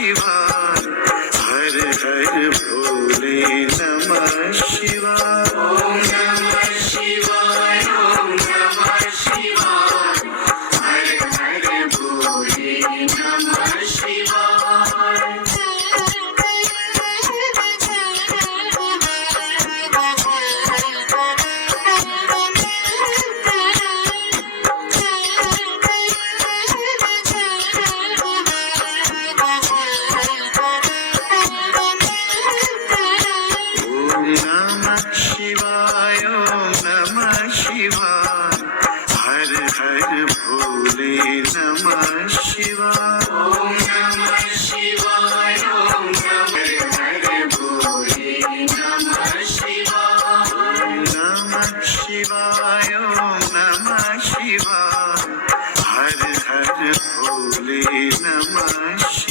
शिवाय हर हर भोले नमः शिवाय ओम नमः शिवाय ओम नमः शिवाय हर हर भोले नमः शिवाय हर हर भोले नमः शिवाय ओम नमः शिवाय ओम नमः हर भोले नमः शिवाय ओम नमः शिवाय ओम नमः शिवाय हर हर भोले नमः शिवाय